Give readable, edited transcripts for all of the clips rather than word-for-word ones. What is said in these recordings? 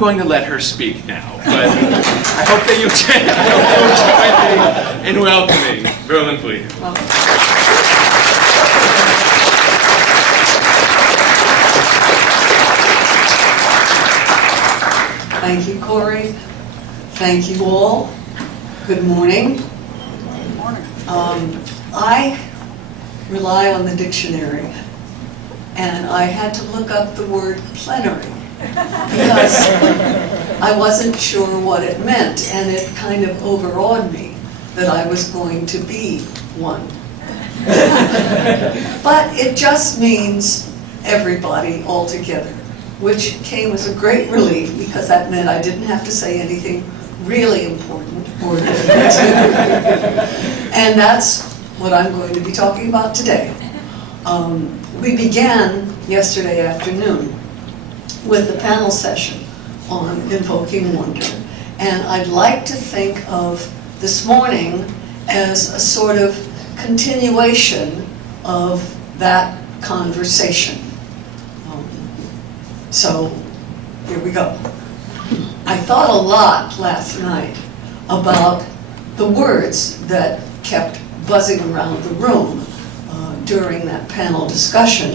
going to let her speak now, but I hope that you join me in welcoming Verlyn Flieger. Thank you, Corey. Thank you all. Good morning. Good morning. I rely on the dictionary, and I had to look up the word plenary because I wasn't sure what it meant, and it kind of overawed me that I was going to be one. But it just means everybody all together, which came as a great relief because that meant I didn't have to say anything really important or different. And that's what I'm going to be talking about today. We began yesterday afternoon with a panel session on Invoking Wonder, and I'd like to think of this morning as a sort of continuation of that conversation. So here we go. I thought a lot last night about the words that kept buzzing around the room during that panel discussion,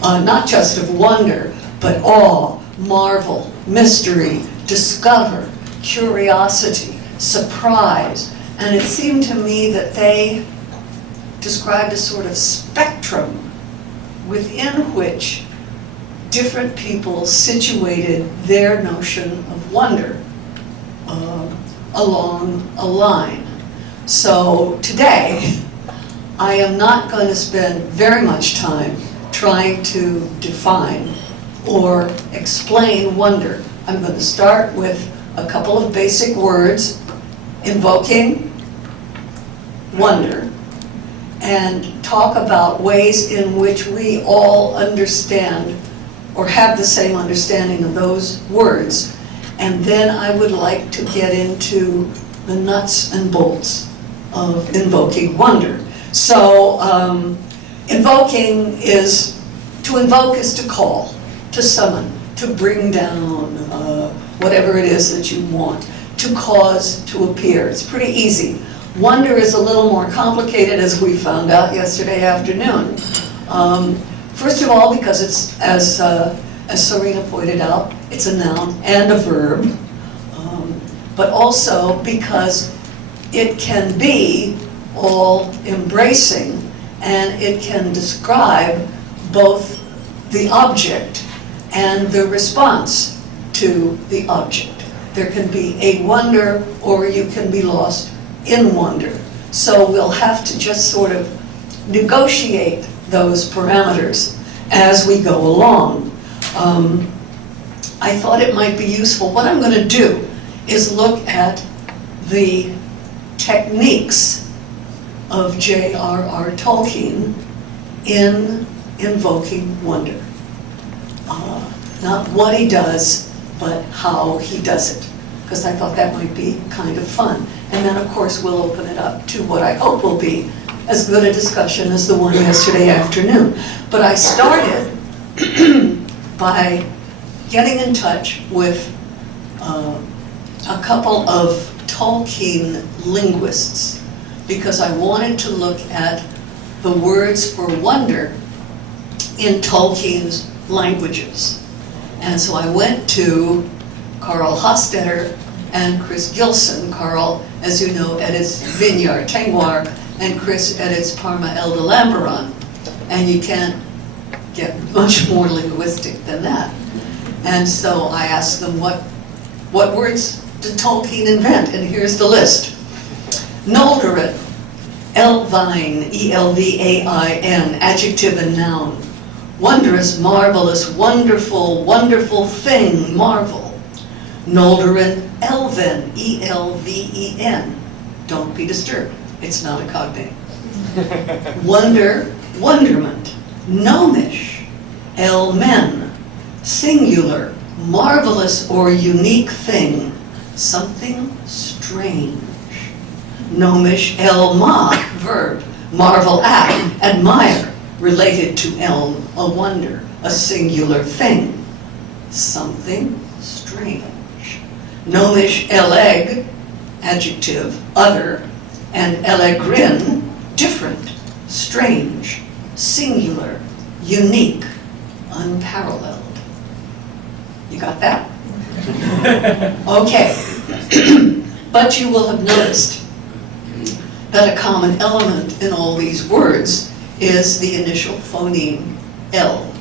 not just of wonder, but awe, marvel, mystery, discover, curiosity, surprise. And it seemed to me that they described a sort of spectrum within which different people situated their notion of wonder along a line. So today, I am not going to spend very much time trying to define or explain wonder. I'm going to start with a couple of basic words, invoking wonder, and talk about ways in which we all understand or have the same understanding of those words. And then I would like to get into the nuts and bolts of invoking wonder. So invoking is, to invoke is to call, to summon, to bring down whatever it is that you want, to cause to appear. It's pretty easy. Wonder is a little more complicated, as we found out yesterday afternoon. First of all, because it's, as Serena pointed out, it's a noun and a verb, but also because it can be all-embracing, and it can describe both the object and the response to the object. There can be a wonder, or you can be lost in wonder. So we'll have to just sort of negotiate those parameters as we go along. I thought it might be useful. What I'm going to do is look at the techniques of JRR Tolkien in invoking wonder. Not what he does, but how he does it, because I thought that might be kind of fun. And then, of course, we'll open it up to what I hope will be as good a discussion as the one yesterday afternoon. But I started by getting in touch with a couple of Tolkien linguists, because I wanted to look at the words for wonder in Tolkien's languages. And so I went to Carl Hostetter and Chris Gilson. Carl, as you know, edits Vinyar Tengwar, and Chris edits Parma Eldalamberon. And you can't get much more linguistic than that. And so I asked them, what words did Tolkien invent? And here's the list. Noldorin, Elvine, E-L-V-A-I-N, adjective and noun. Wondrous, marvelous, wonderful, wonderful thing, marvel. Noldorin, Elven, E-L-V-E-N. Don't be disturbed, it's not a cognate. Wonder, wonderment. Gnomish, Elmen, singular, marvelous or unique thing, something strange. Gnomish, elma, verb, marvel at, admire, related to elm, a wonder, a singular thing, something strange. Gnomish eleg, adjective, other, and elegrin, different, strange, singular, unique, unparalleled. You got that? Okay. But you will have noticed that a common element in all these words is the initial phoneme L.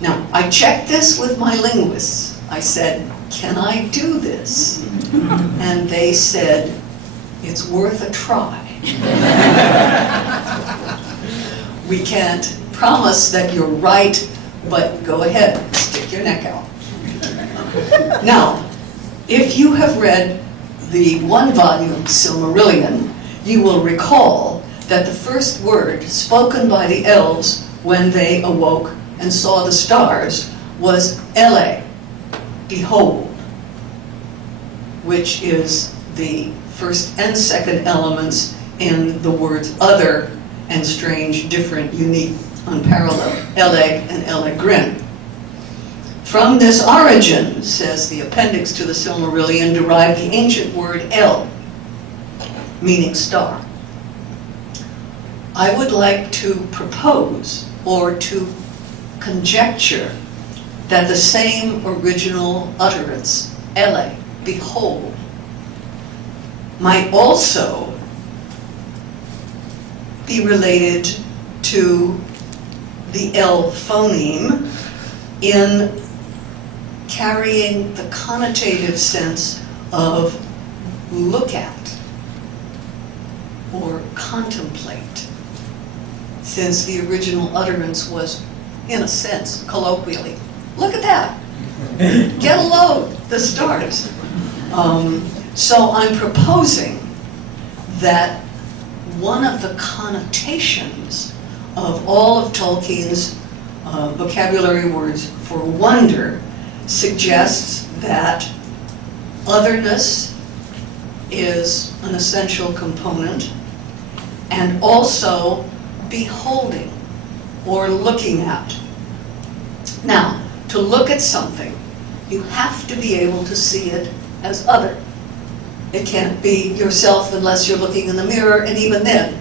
Now, I checked this with my linguists. I said, can I do this? And they said, it's worth a try. We can't promise that you're right, but go ahead, stick your neck out. Now, if you have read the one-volume Silmarillion, you will recall that the first word spoken by the elves when they awoke and saw the stars was ele, behold, which is the first and second elements in the words other and strange, different, unique, unparalleled, eleg and elegrin. From this origin, says the appendix to the Silmarillion, derived the ancient word El, meaning star. I would like to propose or to conjecture that the same original utterance, ele, behold, might also be related to the L phoneme in carrying the connotative sense of look at or contemplate, since the original utterance was, in a sense, colloquially, look at that, get a load, the stars. So I'm proposing that one of the connotations of all of Tolkien's vocabulary words for wonder suggests that otherness is an essential component, and also beholding or looking at. Now, to look at something, you have to be able to see it as other. It can't be yourself unless you're looking in the mirror, and even then,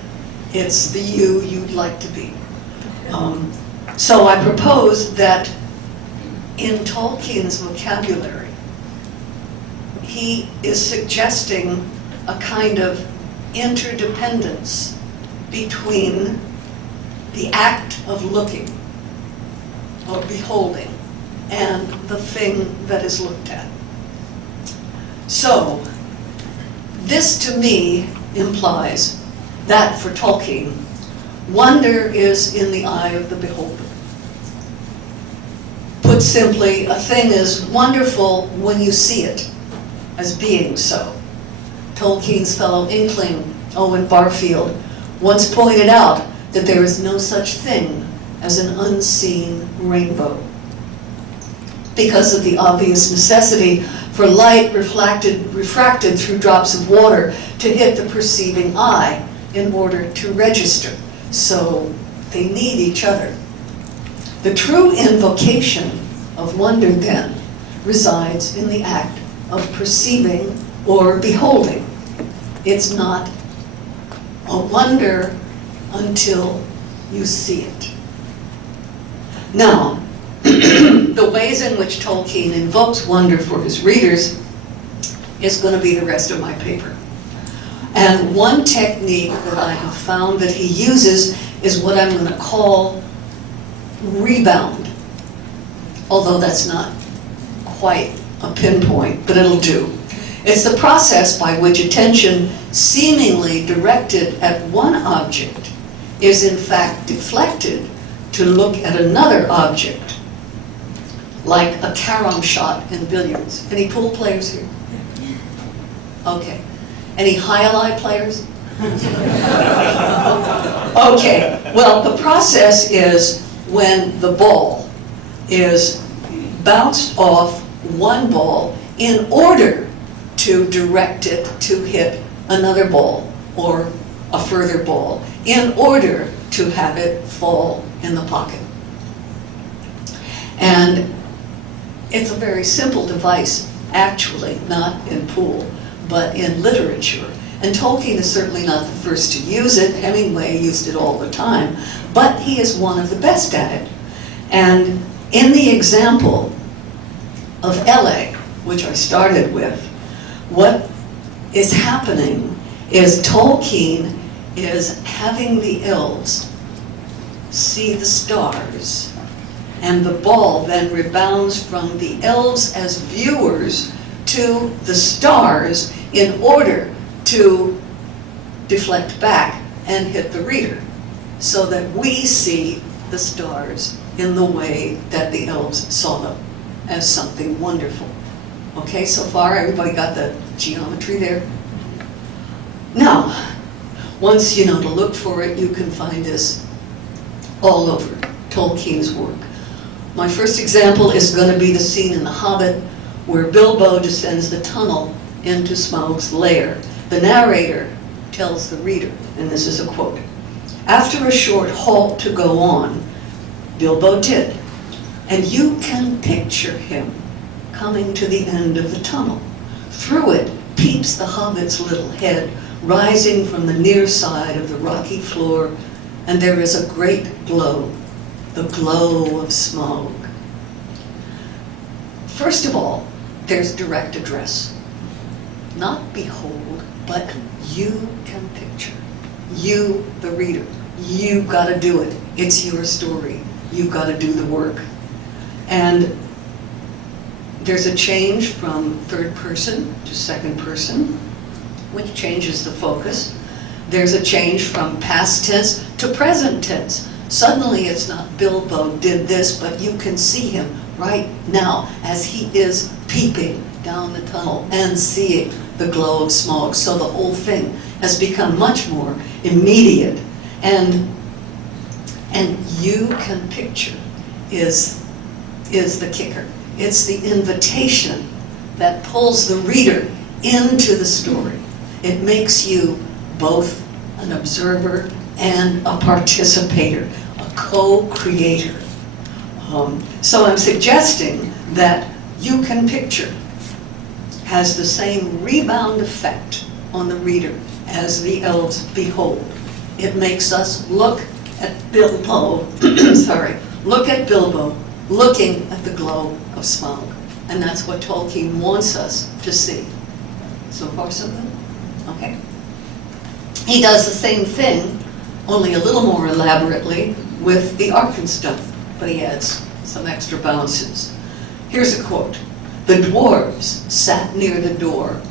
it's the you you'd like to be. So I propose that in Tolkien's vocabulary, he is suggesting a kind of interdependence between the act of looking or beholding and the thing that is looked at. So, this to me implies that for Tolkien, wonder is in the eye of the beholder. Put simply, a thing is wonderful when you see it as being so. Tolkien's fellow inkling, Owen Barfield, once pointed out that there is no such thing as an unseen rainbow, because of the obvious necessity for light refracted through drops of water to hit the perceiving eye in order to register. So they need each other. The true invocation of wonder, then, resides in the act of perceiving or beholding. It's not a wonder until you see it. Now, the ways in which Tolkien invokes wonder for his readers is going to be the rest of my paper. And one technique that I have found that he uses is what I'm going to call rebound. Although that's not quite a pinpoint, but it'll do. It's the process by which attention seemingly directed at one object is in fact deflected to look at another object, like a carom shot in billiards. Any pool players here? Okay. Any high-ally players? Okay, well, the process is when the ball is bounced off one ball in order to direct it to hit another ball or a further ball, in order to have it fall in the pocket. And it's a very simple device, actually, not in pool, but in literature. And Tolkien is certainly not the first to use it. Hemingway used it all the time, but he is one of the best at it. And in the example of LA, which I started with, what is happening is Tolkien is having the elves see the stars, and the ball then rebounds from the elves as viewers to the stars in order to deflect back and hit the reader, so that we see the stars in the way that the elves saw them, as something wonderful. Okay, so far everybody got the geometry there? Now, once you know to look for it, you can find this all over Tolkien's work. My first example is going to be the scene in The Hobbit where Bilbo descends the tunnel into Smaug's lair. The narrator tells the reader, and this is a quote, "After a short halt to go on, Bilbo did, and you can picture him coming to the end of the tunnel. Through it peeps the hobbit's little head, rising from the near side of the rocky floor, and there is a great glow, the glow of Smaug." First of all, there's direct address. Not behold, but you can picture. You, the reader, you gotta do it. It's your story. You've gotta do the work. And there's a change from third person to second person, which changes the focus. There's a change from past tense to present tense. Suddenly it's not Bilbo did this, but you can see him right now as he is peeping down the tunnel and seeing the glow of Smaug. So the whole thing has become much more immediate. And you can picture is the kicker. It's the invitation that pulls the reader into the story. It makes you both an observer and a participator, a co-creator. So I'm suggesting that you can picture has the same rebound effect on the reader as the elves behold. It makes us look at Bilbo, look at Bilbo, looking at the glow of Smaug. And that's what Tolkien wants us to see. So far, so good? Okay. He does the same thing, only a little more elaborately, with the Arkenstone, but he adds some extra bounces. Here's a quote. "The dwarves sat near the door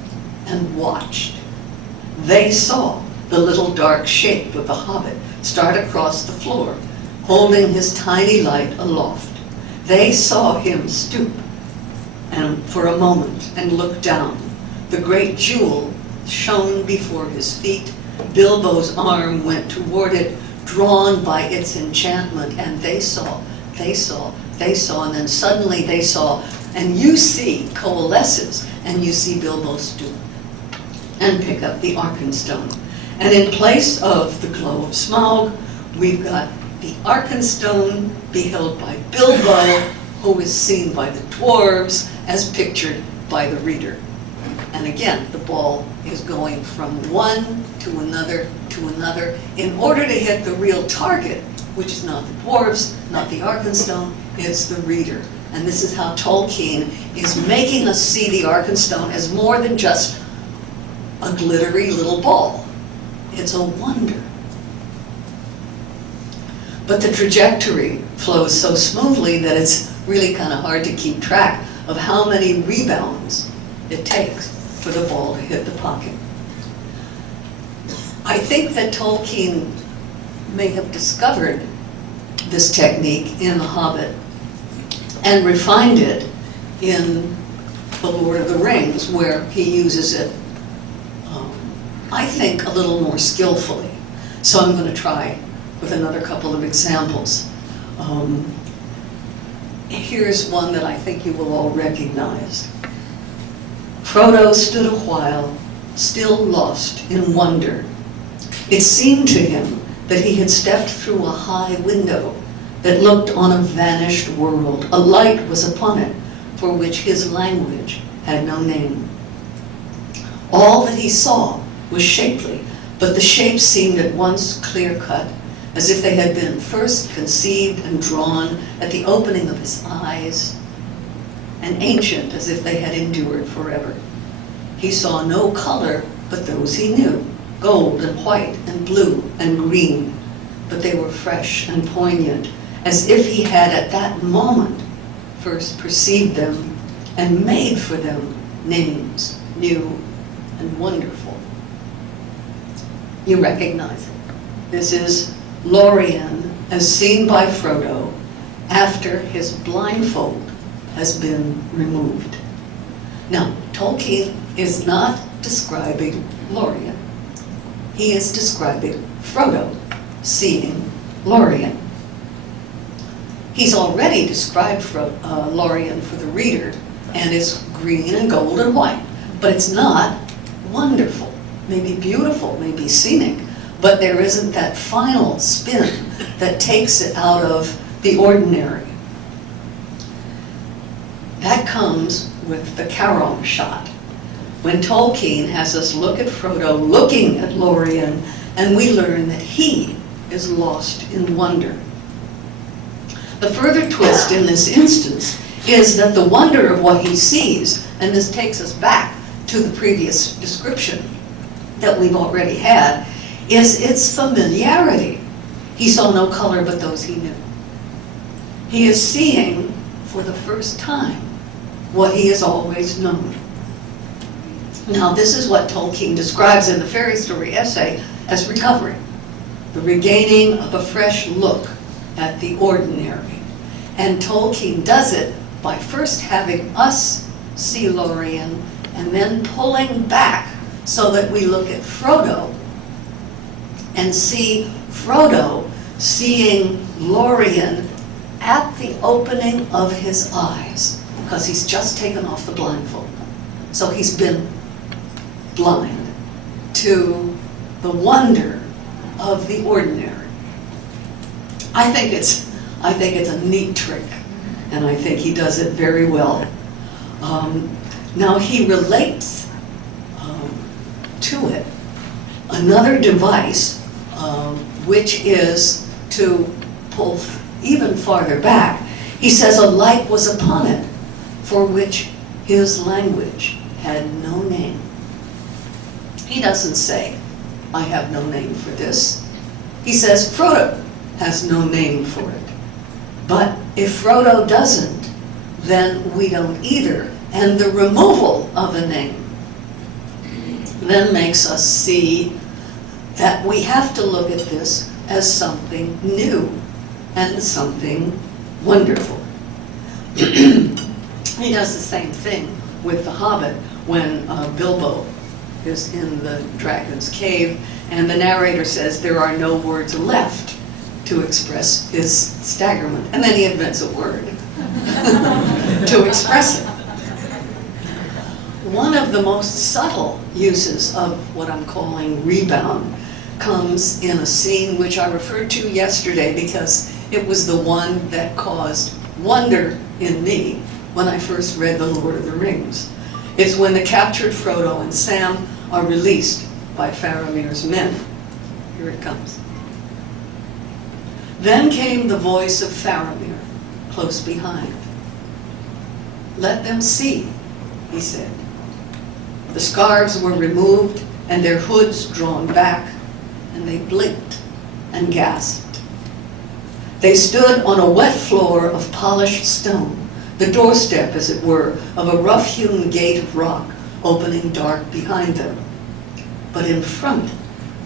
and watched. They saw the little dark shape of the hobbit start across the floor, holding his tiny light aloft. They saw him stoop and for a moment and look down. The great jewel shone before his feet. Bilbo's arm went toward it, drawn by its enchantment, and they saw, and then suddenly they saw, and you see coalesces, and you see Bilbo stoop and pick up the Arkenstone. And in place of the glow of Smaug, we've got the Arkenstone beheld by Bilbo, who is seen by the dwarves as pictured by the reader. And again, the ball is going from one to another in order to hit the real target, which is not the dwarves, not the Arkenstone, it's the reader. And this is how Tolkien is making us see the Arkenstone as more than just a glittery little ball. It's a wonder. But the trajectory flows so smoothly that it's really kind of hard to keep track of how many rebounds it takes for the ball to hit the pocket. I think that Tolkien may have discovered this technique in The Hobbit and refined it in The Lord of the Rings, where he uses it, I think, a little more skillfully. So I'm going to try with another couple of examples. Here's one that I think you will all recognize. Frodo stood a while, still lost in wonder. It seemed to him that he had stepped through a high window that looked on a vanished world. A light was upon it for which his language had no name. All that he saw was shapely, but the shapes seemed at once clear-cut, as if they had been first conceived and drawn at the opening of his eyes, and ancient, as if they had endured forever. He saw no color but those he knew, gold and white and blue and green, but they were fresh and poignant, as if he had at that moment first perceived them and made for them names new and wonderful. You recognize it. This is Lorien as seen by Frodo after his blindfold has been removed. Now, Tolkien is not describing Lorien. He is describing Frodo seeing Lorien. He's already described Lorien for the reader, and it's green and gold and white. But it's not wonderful, maybe beautiful, maybe scenic, but there isn't that final spin that takes it out of the ordinary. That comes with the Caron shot, when Tolkien has us look at Frodo looking at Lorien, and we learn that he is lost in wonder. The further twist in this instance is that the wonder of what he sees, and this takes us back to the previous description that we've already had, is its familiarity. He saw no color but those he knew. He is seeing for the first time what he has always known. Now, this is what Tolkien describes in the fairy story essay as recovery, the regaining of a fresh look at the ordinary. And Tolkien does it by first having us see Lorien and then pulling back so that we look at Frodo and see Frodo seeing Lorien at the opening of his eyes, because he's just taken off the blindfold. So he's been blind to the wonder of the ordinary. I think it's a neat trick, and I think he does it very well. Now he relates to it another device, which is to pull even farther back. He says a light was upon it, for which his language had no name. He doesn't say, I have no name for this. He says, Frodo has no name for it. But if Frodo doesn't, then we don't either. And the removal of a name then makes us see that we have to look at this as something new and something wonderful. He does the same thing with the Hobbit when Bilbo is in the dragon's cave, and the narrator says there are no words left to express his staggerment. And then he invents a word to express it. One of the most subtle uses of what I'm calling rebound comes in a scene which I referred to yesterday because it was the one that caused wonder in me when I first read The Lord of the Rings. It's when the captured Frodo and Sam are released by Faramir's men. Here it comes. Then came the voice of Faramir, close behind. Let them see, he said. The scarves were removed and their hoods drawn back, and they blinked and gasped. They stood on a wet floor of polished stone, the doorstep, as it were, of a rough-hewn gate of rock opening dark behind them. But in front,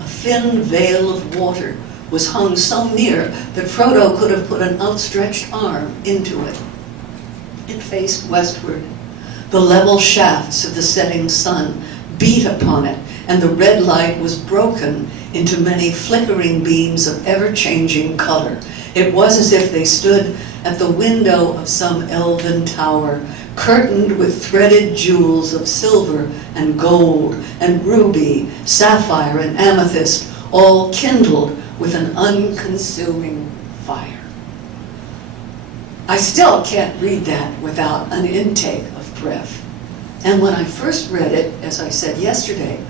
a thin veil of water was hung so near that Frodo could have put an outstretched arm into it. It faced westward. The level shafts of the setting sun beat upon it, and the red light was broken into many flickering beams of ever-changing color. It was as if they stood at the window of some elven tower, curtained with threaded jewels of silver and gold and ruby, sapphire and amethyst, all kindled with an unconsuming fire. I still can't read that without an intake of breath. And when I first read it, as I said yesterday,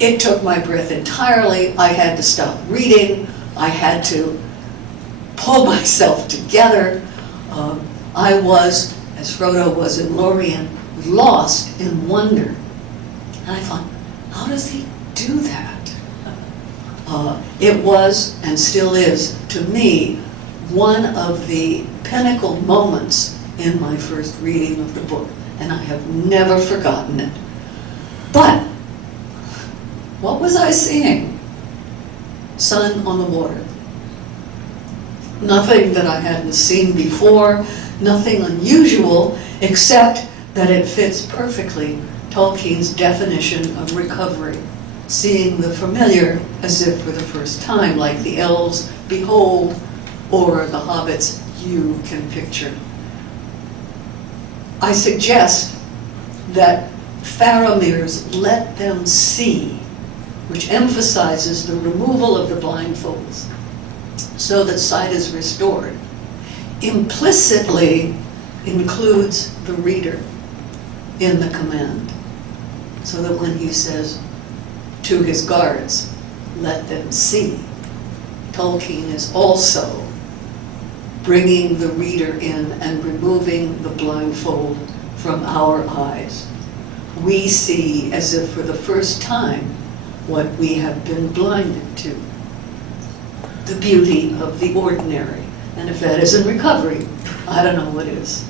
it took my breath entirely. I had to stop reading. I had to pull myself together. I was, as Frodo was in Lorien, lost in wonder. And I thought, how does he do that? It was, and still is, to me, one of the pinnacle moments in my first reading of the book, and I have never forgotten it. But, what was I seeing? Sun on the water. Nothing that I hadn't seen before, nothing unusual, except that it fits perfectly Tolkien's definition of recovery. Seeing the familiar as if for the first time, like the elves behold, or the hobbits you can picture. I suggest that Faramir's let them see, which emphasizes the removal of the blindfolds so that sight is restored, implicitly includes the reader in the command. So that when he says to his guards, let them see, Tolkien is also bringing the reader in and removing the blindfold from our eyes. We see, as if for the first time, what we have been blinded to. The beauty of the ordinary. And if that isn't recovery, I don't know what is.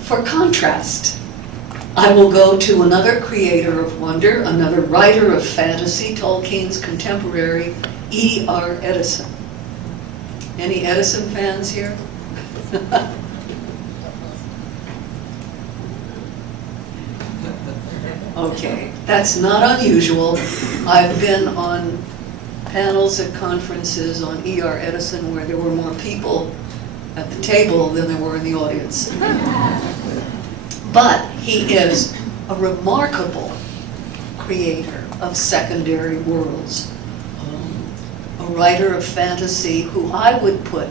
For contrast, I will go to another creator of wonder, another writer of fantasy, Tolkien's contemporary, E.R. Edison. Any Edison fans here? Okay, that's not unusual. I've been on panels at conferences on E.R. Edison where there were more people at the table than there were in the audience. But he is a remarkable creator of secondary worlds, a writer of fantasy who I would put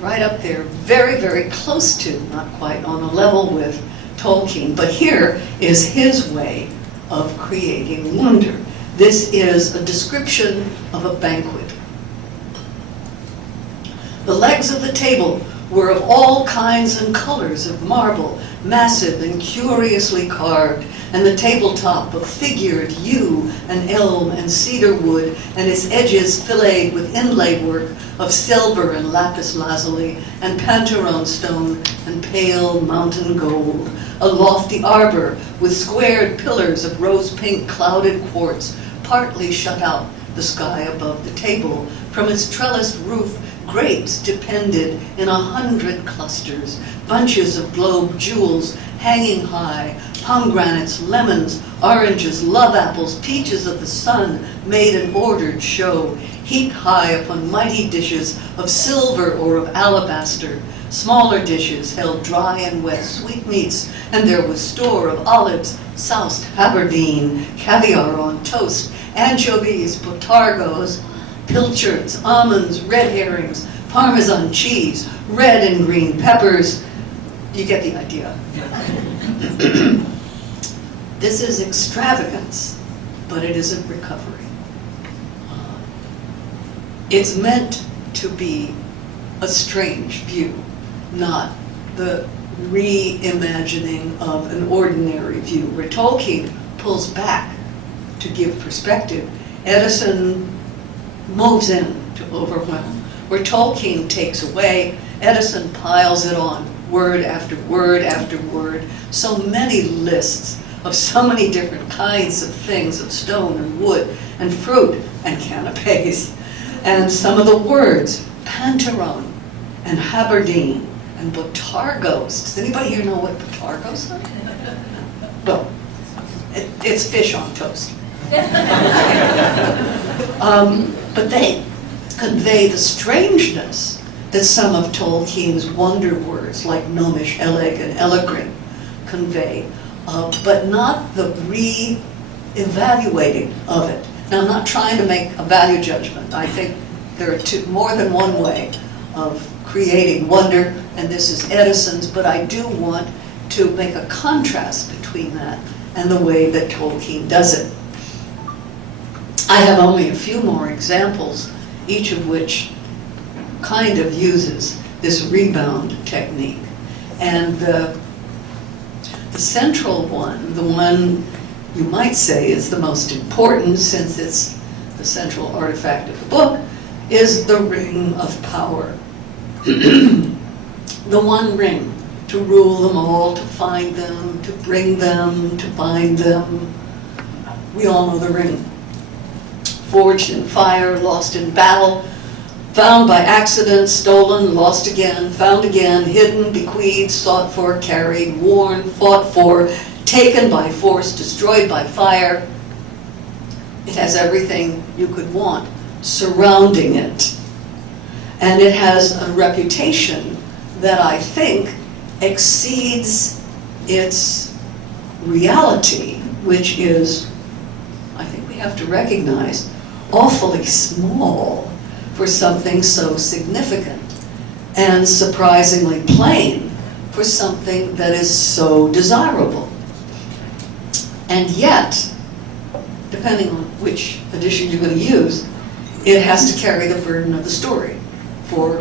right up there, very, very close to, not quite on a level with Tolkien, but here is his way of creating wonder. This is a description of a banquet. The legs of the table were of all kinds and colors of marble, massive and curiously carved, and the tabletop of figured yew and elm and cedar wood, and its edges filleted with inlaid work of silver and lapis lazuli, and panteron stone and pale mountain gold. A lofty arbor with squared pillars of rose-pink clouded quartz partly shut out the sky above the table. From its trellised roof, grapes depended in 100 clusters, bunches of globe jewels hanging high, pomegranates, lemons, oranges, love apples, peaches of the sun made an ordered show, heaped high upon mighty dishes of silver or of alabaster. Smaller dishes held dry and wet sweetmeats, and there was store of olives, soused haberdine, caviar on toast, anchovies, botargos, pilchards, almonds, red herrings, Parmesan cheese, red and green peppers. You get the idea. This is extravagance, but it isn't recovery. It's meant to be a strange view, not the reimagining of an ordinary view, where Tolkien pulls back to give perspective. Edison moves in to overwhelm. Where Tolkien takes away, Edison piles it on, word after word after word. So many lists of so many different kinds of things, of stone and wood and fruit and canapes. And some of the words, panteron and haberdine and botargos. Does anybody here know what botargos are? Well, it's fish on toast. But they convey the strangeness that some of Tolkien's wonder words, like gnomish, eleg, and elegrin, convey, but not the re-evaluating of it. Now, I'm not trying to make a value judgment. I think there are more than one way of creating wonder, and this is Edison's, but I do want to make a contrast between that and the way that Tolkien does it. I have only a few more examples, each of which kind of uses this rebound technique. And the central one, the one you might say is the most important since it's the central artifact of the book, is the Ring of Power. The one ring, to rule them all, to find them, to bring them, to bind them. We all know the ring. Forged in fire, lost in battle, found by accident, stolen, lost again, found again, hidden, bequeathed, sought for, carried, worn, fought for, taken by force, destroyed by fire. It has everything you could want surrounding it. And it has a reputation that I think exceeds its reality, which is, I think we have to recognize, awfully small for something so significant, and surprisingly plain for something that is so desirable. And yet, depending on which edition you're going to use, it has to carry the burden of the story for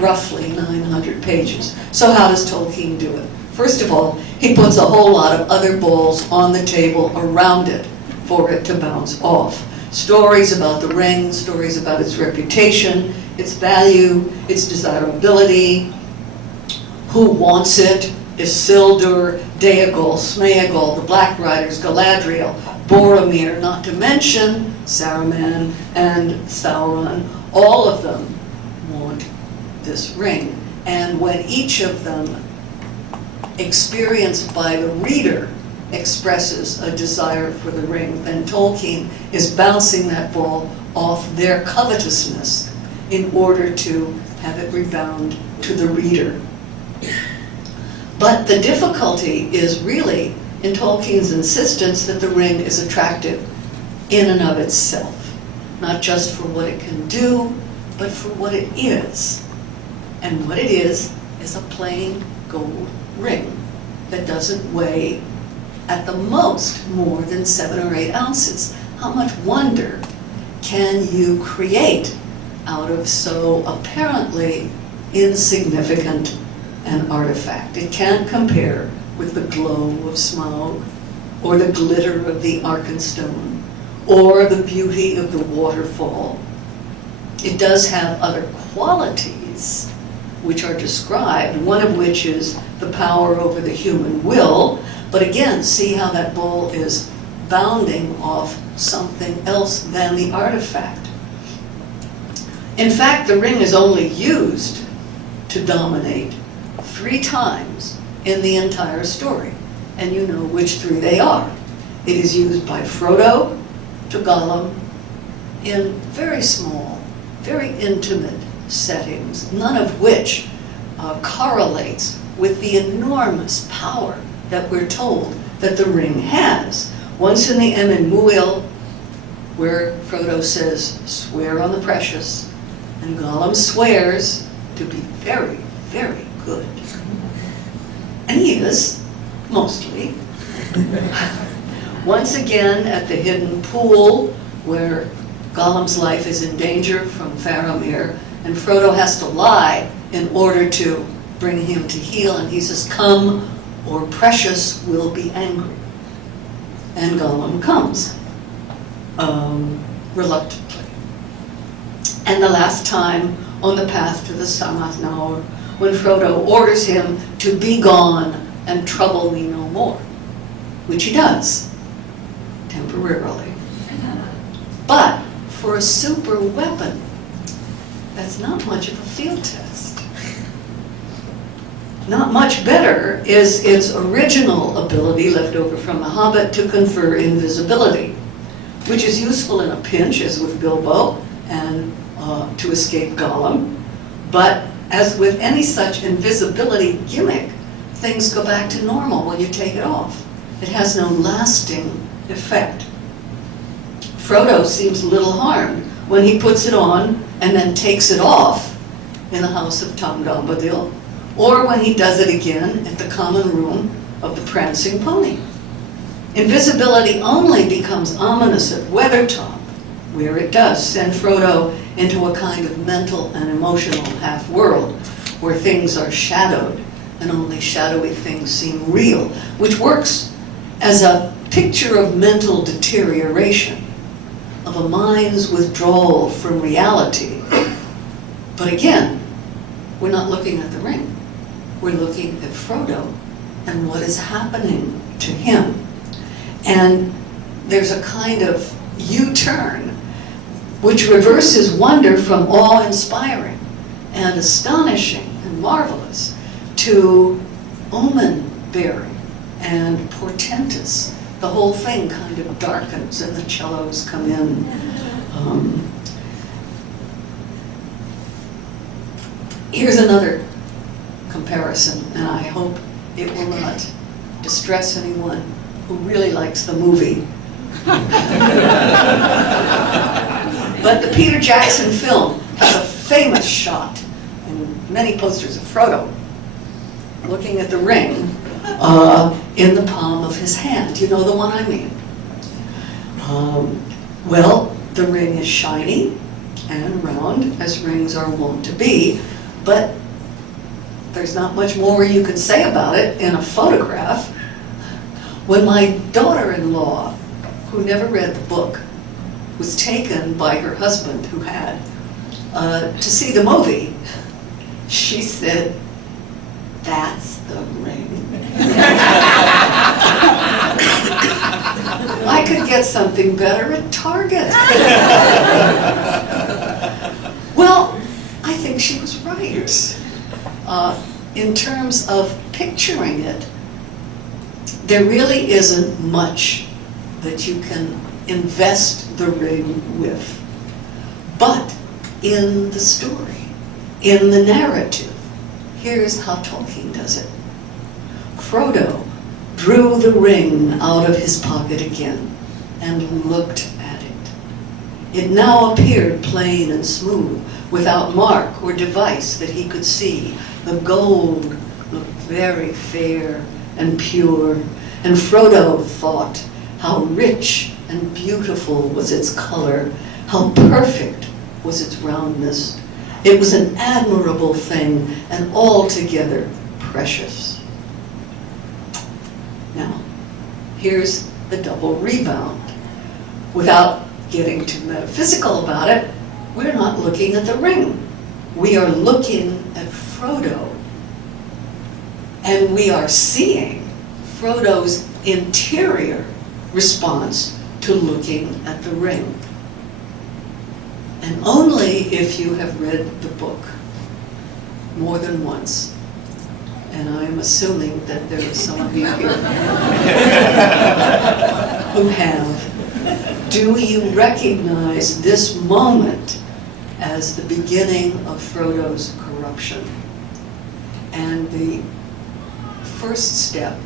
roughly 900 pages. So how does Tolkien do it? First of all, he puts a whole lot of other balls on the table around it for it to bounce off. Stories about the ring, stories about its reputation, its value, its desirability, who wants it, Isildur, Déagol, Sméagol, the Black Riders, Galadriel, Boromir, not to mention Saruman and Sauron. All of them want this ring. And when each of them, experienced by the reader, expresses a desire for the ring, then Tolkien is bouncing that ball off their covetousness in order to have it rebound to the reader. But the difficulty is really in Tolkien's insistence that the ring is attractive in and of itself, not just for what it can do, but for what it is. And what it is a plain gold ring that doesn't weigh at the most more than 7 or 8 ounces. How much wonder can you create out of so apparently insignificant an artifact? It can't compare with the glow of Smaug, or the glitter of the Arkenstone, or the beauty of the waterfall. It does have other qualities which are described, one of which is the power over the human will. But again, see how that ball is bounding off something else than the artifact. In fact, the ring is only used to dominate 3 times in the entire story. And you know which 3 they are. It is used by Frodo to Gollum in very small, very intimate settings, none of which correlates with the enormous power that we're told that the ring has. Once in the Emyn Muil, where Frodo says, "Swear on the precious," and Gollum swears to be very, very good. And he is, mostly. Once again at the hidden pool, where Gollum's life is in danger from Faramir, and Frodo has to lie in order to bring him to heel, and he says, "Come, or Precious will be angry." And Gollum comes, reluctantly. And the last time on the path to the Samath Naur, when Frodo orders him to be gone and trouble me no more, which he does, temporarily. But for a super weapon, that's not much of a field test. Not much better is its original ability, left over from the Hobbit, to confer invisibility, which is useful in a pinch, as with Bilbo, and to escape Gollum. But as with any such invisibility gimmick, things go back to normal when you take it off. It has no lasting effect. Frodo seems little harmed when he puts it on and then takes it off in the house of Tom Bombadil, or when he does it again at the common room of the Prancing Pony. Invisibility only becomes ominous at Weathertop, where it does send Frodo into a kind of mental and emotional half-world, where things are shadowed and only shadowy things seem real, which works as a picture of mental deterioration, of a mind's withdrawal from reality. But again, we're not looking at the ring. We're looking at Frodo and what is happening to him. And there's a kind of U-turn which reverses wonder from awe-inspiring and astonishing and marvelous to omen-bearing and portentous. The whole thing kind of darkens and the cellos come in. Here's another comparison, and I hope it will not distress anyone who really likes the movie. But the Peter Jackson film has a famous shot in many posters of Frodo looking at the ring in the palm of his hand. You know the one I mean. Well, the ring is shiny and round, as rings are wont to be, but there's not much more you can say about it in a photograph. When my daughter-in-law, who never read the book, was taken by her husband, who had, to see the movie, she said, "That's the ring." I could get something better at Target. Well, I think she was right. In terms of picturing it, there really isn't much that you can invest the ring with. But in the story, in the narrative, here's how Tolkien does it. Frodo drew the ring out of his pocket again and looked at it. It now appeared plain and smooth, without mark or device that he could see. The gold looked very fair and pure, and Frodo thought how rich and beautiful was its color, how perfect was its roundness. It was an admirable thing and altogether precious. Now, here's the double rebound. Without getting too metaphysical about it, we're not looking at the ring. We are looking at Frodo. And we are seeing Frodo's interior response to looking at the ring. And only if you have read the book more than once, and I am assuming that there are some of you here who have, do you recognize this moment as the beginning of Frodo's corruption and the first step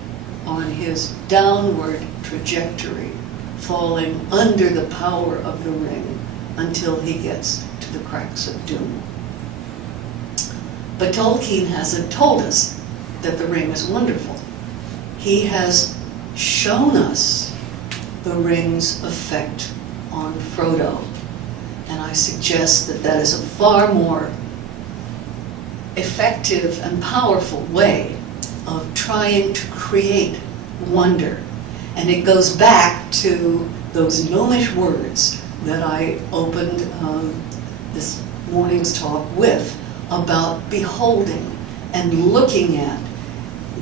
on his downward trajectory, falling under the power of the ring until he gets to the cracks of doom? But Tolkien hasn't told us that the ring is wonderful. He has shown us the ring's effect on Frodo. And I suggest that that is a far more effective and powerful way of trying to create wonder. And it goes back to those gnomish words that I opened this morning's talk with, about beholding and looking at.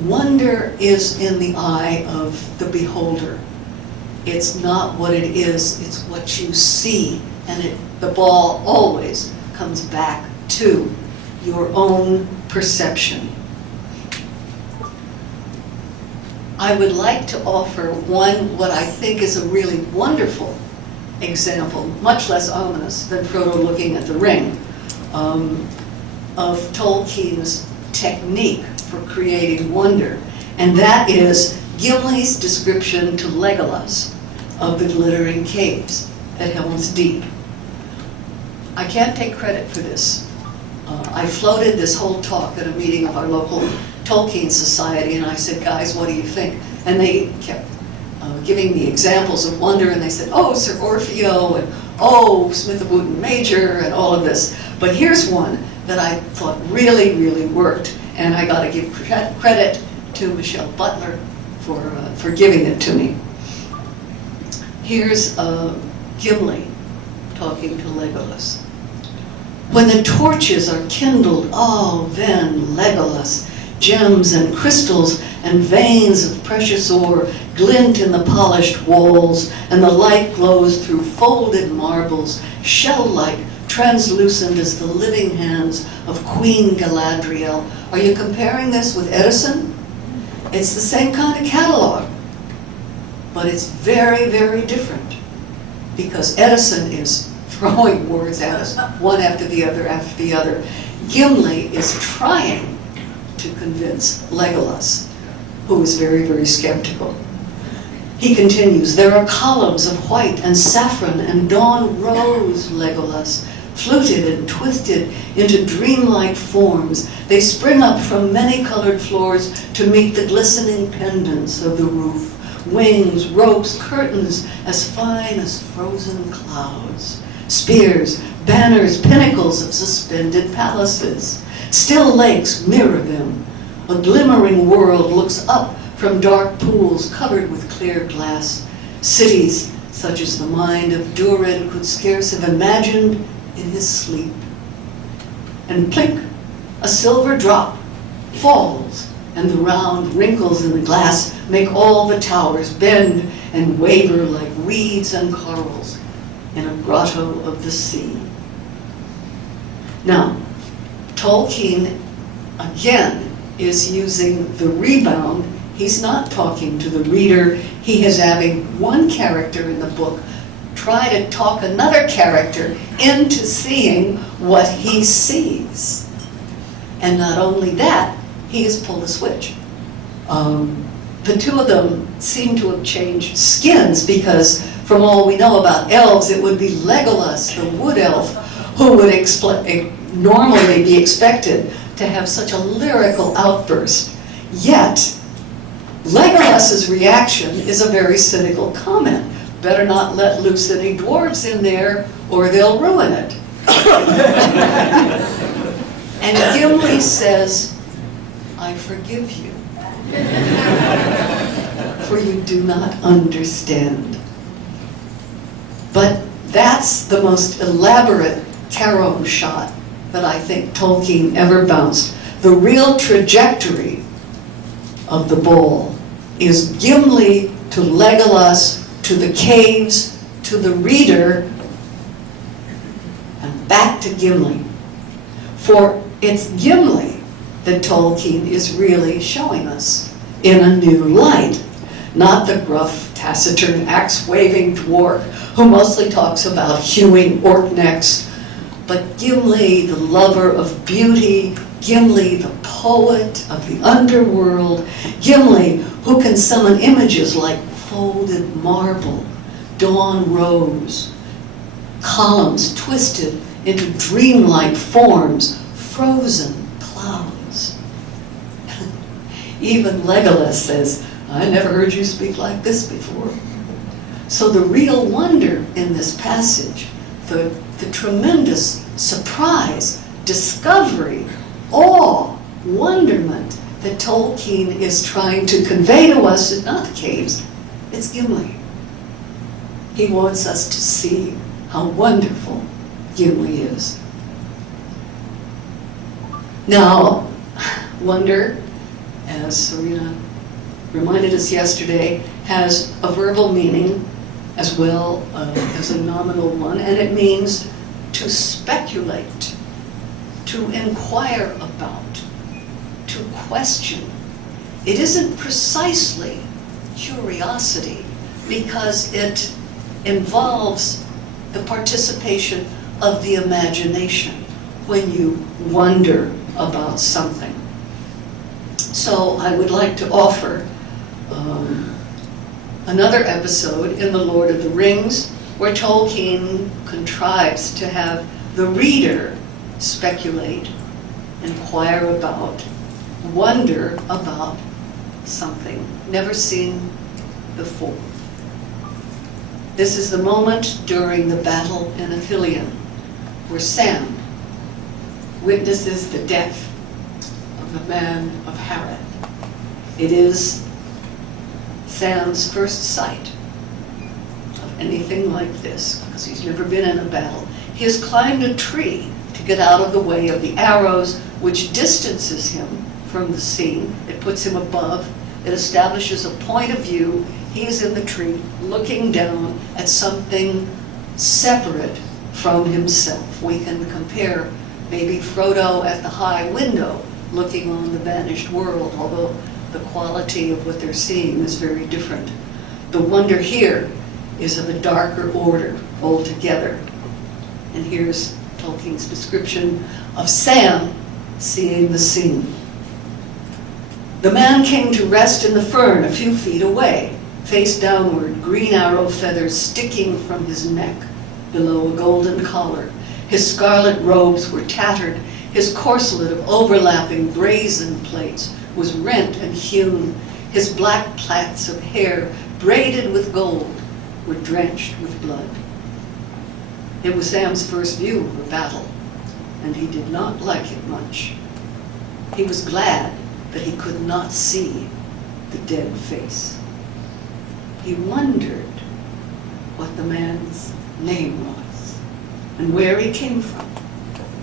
Wonder is in the eye of the beholder. It's not what it is, it's what you see. And the ball always comes back to your own perception. I would like to offer what I think is a really wonderful example, much less ominous than Frodo looking at the ring, of Tolkien's technique for creating wonder. And that is Gimli's description to Legolas of the glittering caves at Helm's Deep. I can't take credit for this. I floated this whole talk at a meeting of our local Tolkien Society, and I said, guys, what do you think? And they kept giving me examples of wonder, and they said, oh, Sir Orfeo, and oh, Smith of Wooten Major, and all of this. But here's one that I thought really, really worked, and I got to give credit to Michelle Butler for giving it to me. Here's Gimli talking to Legolas. When the torches are kindled, oh, then, Legolas, gems and crystals and veins of precious ore glint in the polished walls, and the light glows through folded marbles, shell-like, translucent as the living hands of Queen Galadriel. Are you comparing this with Edison? It's the same kind of catalog, but it's very, very different, because Edison is throwing words at us, one after the other after the other. Gimli is trying to convince Legolas, who is very, very skeptical. He continues, there are columns of white and saffron and dawn rose, Legolas, fluted and twisted into dreamlike forms. They spring up from many colored floors to meet the glistening pendants of the roof. Wings, ropes, curtains as fine as frozen clouds. Spears, banners, pinnacles of suspended palaces. Still lakes mirror them. A glimmering world looks up from dark pools covered with clear glass. Cities such as the mind of Durin could scarce have imagined in his sleep. And plink, a silver drop falls, and the round wrinkles in the glass make all the towers bend and waver like reeds and corals in a grotto of the sea. Now, Tolkien, again, is using the rebound. He's not talking to the reader. He is having one character in the book try to talk another character into seeing what he sees. And not only that, he has pulled a switch. The two of them seem to have changed skins, because from all we know about elves, it would be Legolas, the wood elf, who would normally be expected to have such a lyrical outburst. Yet, Legolas's reaction is a very cynical comment. Better not let loose any dwarves in there, or they'll ruin it. And Gimli says, I forgive you, for you do not understand. But that's the most elaborate tarot shot that I think Tolkien ever bounced. The real trajectory of the ball is Gimli to Legolas, to the caves, to the reader, and back to Gimli. For it's Gimli that Tolkien is really showing us in a new light, not the gruff, taciturn, axe-waving dwarf who mostly talks about hewing orc necks, but Gimli, the lover of beauty, Gimli, the poet of the underworld, Gimli, who can summon images like folded marble, dawn rose, columns twisted into dreamlike forms, frozen clouds. Even Legolas says, I never heard you speak like this before. So the real wonder in this passage, the tremendous surprise, discovery, awe, wonderment that Tolkien is trying to convey to us is not the caves, it's Gimli. He wants us to see how wonderful Gimli is. Now, wonder, as Serena reminded us yesterday, has a verbal meaning as well as a nominal one, and it means to speculate, to inquire about, to question. It isn't precisely curiosity, because it involves the participation of the imagination when you wonder about something. So I would like to offer another episode in The Lord of the Rings where Tolkien contrives to have the reader speculate, inquire about, wonder about something never seen before. This is the moment during the battle in Ithilien where Sam witnesses the death of the man of Harad. It is Sam's first sight of anything like this, because he's never been in a battle. He has climbed a tree to get out of the way of the arrows, which distances him from the scene. It puts him above. It establishes a point of view. He is in the tree, looking down at something separate from himself. We can compare maybe Frodo at the high window, looking on the vanished world, although the quality of what they're seeing is very different. The wonder here is of a darker order altogether. And here's Tolkien's description of Sam seeing the scene. The man came to rest in the fern a few feet away, face downward, green arrow feathers sticking from his neck below a golden collar. His scarlet robes were tattered. His corselet of overlapping brazen plates was rent and hewn. His black plaits of hair, braided with gold, were drenched with blood. It was Sam's first view of a battle, and he did not like it much. He was glad that he could not see the dead face. He wondered what the man's name was and where he came from,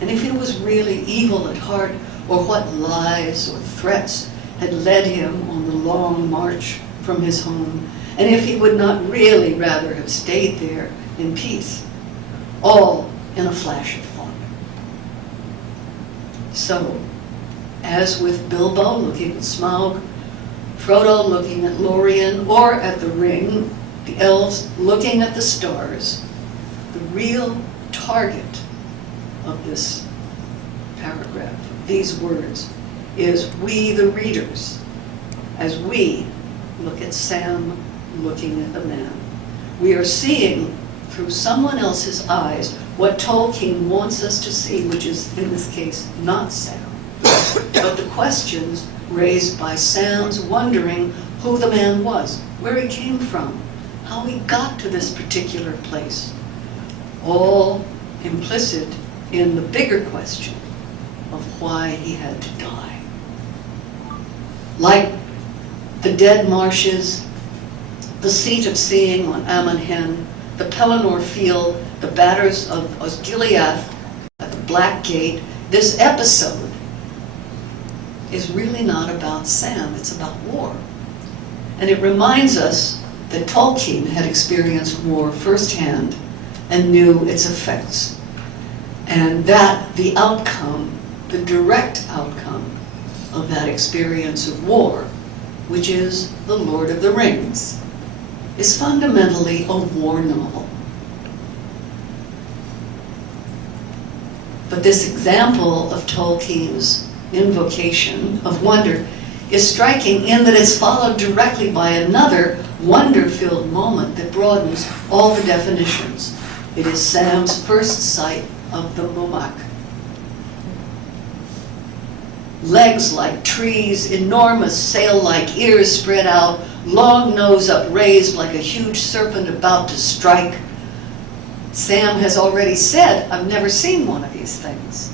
and if he was really evil at heart, or what lies or threats had led him on the long march from his home, and if he would not really rather have stayed there in peace, all in a flash of thought. So, as with Bilbo looking at Smaug, Frodo looking at Lorien or at the ring, the elves looking at the stars, the real target of this paragraph, these words, is we the readers, as we look at Sam looking at the man. We are seeing through someone else's eyes what Tolkien wants us to see, which is, in this case, not Sam, but the questions raised by Sam's wondering who the man was, where he came from, how he got to this particular place, all implicit in the bigger question of why he had to die. Like the dead marshes, the seat of seeing on Amon Hen, the Pelennor Field, the batters of Osgiliath at the Black Gate, this episode is really not about Sam, it's about war. And it reminds us that Tolkien had experienced war firsthand and knew its effects. And that the outcome, the direct outcome of that experience of war, which is The Lord of the Rings, is fundamentally a war novel. But this example of Tolkien's invocation of wonder is striking in that it's followed directly by another wonder-filled moment that broadens all the definitions. It is Sam's first sight of the Womack. Legs like trees, enormous sail-like ears spread out, long nose upraised like a huge serpent about to strike. Sam has already said, I've never seen one of these things.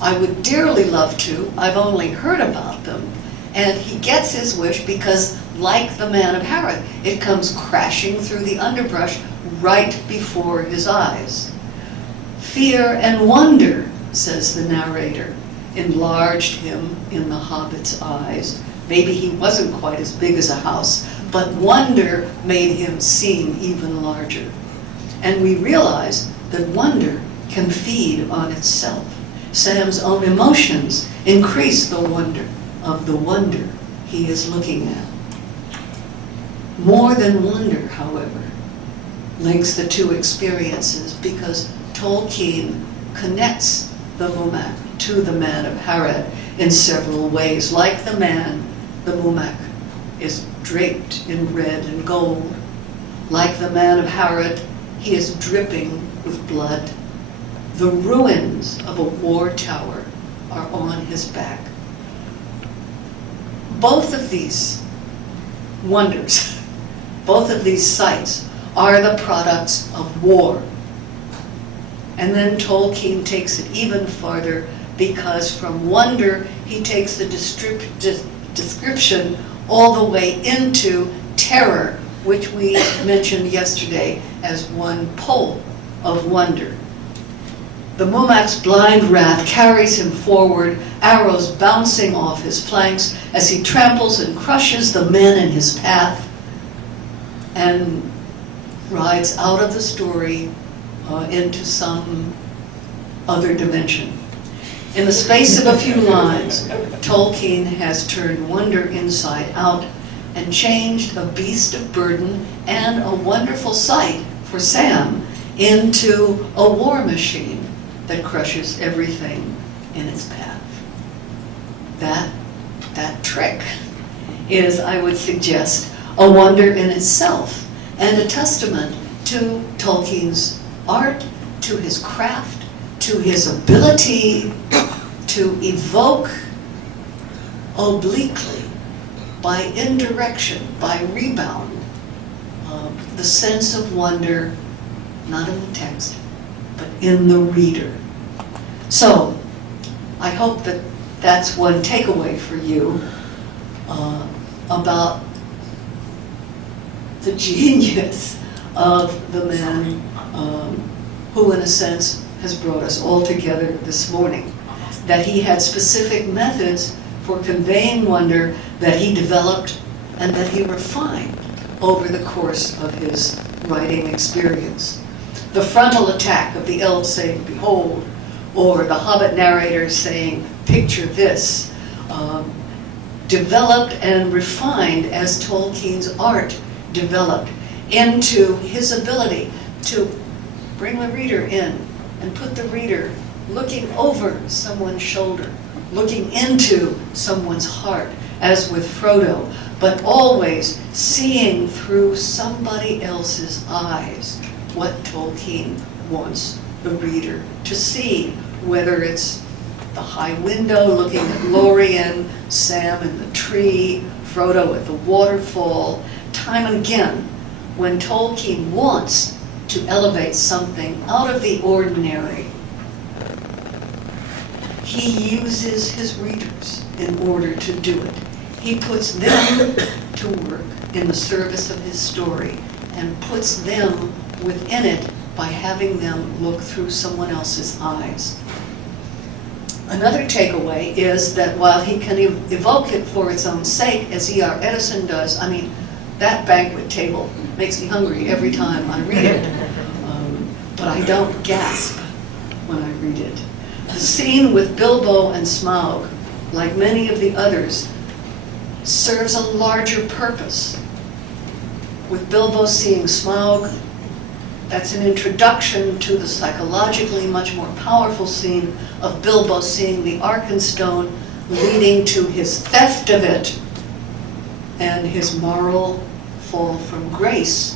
I would dearly love to, I've only heard about them. And he gets his wish because, like the Man of Harad, it comes crashing through the underbrush right before his eyes. Fear and wonder, says the narrator, enlarged him in the Hobbit's eyes. Maybe he wasn't quite as big as a house, but wonder made him seem even larger. And we realize that wonder can feed on itself. Sam's own emotions increase the wonder of the wonder he is looking at. More than wonder, however, links the two experiences because Tolkien connects the Womack to the Man of Harad in several ways. Like the man, the Womack is draped in red and gold. Like the Man of Harad, he is dripping with blood. The ruins of a war tower are on his back. Both of these wonders, both of these sites are the products of war. And then Tolkien takes it even farther, because from wonder he takes the description all the way into terror, which we mentioned yesterday as one pole of wonder. The Womack's blind wrath carries him forward, arrows bouncing off his flanks as he tramples and crushes the men in his path, and rides out of the story into some other dimension. In the space of a few lines, Tolkien has turned wonder inside out and changed a beast of burden and a wonderful sight for Sam into a war machine that crushes everything in its path. That trick is, I would suggest, a wonder in itself and a testament to Tolkien's art, to his craft, to his ability to evoke obliquely, by indirection, by rebound, the sense of wonder, not in the text, but in the reader. So, I hope that that's one takeaway for you about the genius of the man who, in a sense, has brought us all together this morning. That he had specific methods for conveying wonder that he developed and that he refined over the course of his writing experience. The frontal attack of the elves saying, "Behold," or the Hobbit narrators saying, "Picture this," developed and refined as Tolkien's art developed into his ability to bring the reader in and put the reader looking over someone's shoulder, looking into someone's heart, as with Frodo, but always seeing through somebody else's eyes what Tolkien wants the reader to see, whether it's the high window looking at Lorien, Sam in the tree, Frodo at the waterfall. Time and again, when Tolkien wants to elevate something out of the ordinary, he uses his readers in order to do it. He puts them to work in the service of his story and puts them within it by having them look through someone else's eyes. Another takeaway is that while he can evoke it for its own sake, as E.R. Edison does, I mean, that banquet table makes me hungry every time I read it, but I don't gasp when I read it. The scene with Bilbo and Smaug, like many of the others, serves a larger purpose. With Bilbo seeing Smaug, that's an introduction to the psychologically much more powerful scene of Bilbo seeing the Arkenstone, leading to his theft of it and his moral fall from grace,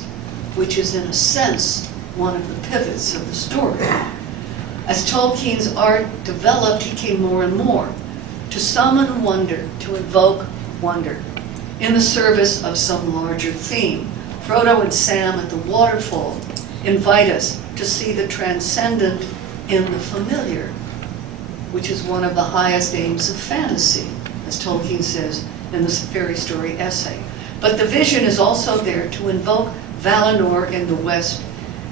which is in a sense one of the pivots of the story. As Tolkien's art developed, he came more and more to summon wonder, to invoke wonder, in the service of some larger theme. Frodo and Sam at the waterfall invite us to see the transcendent in the familiar, which is one of the highest aims of fantasy, as Tolkien says in the fairy story essay. But the vision is also there to invoke Valinor in the West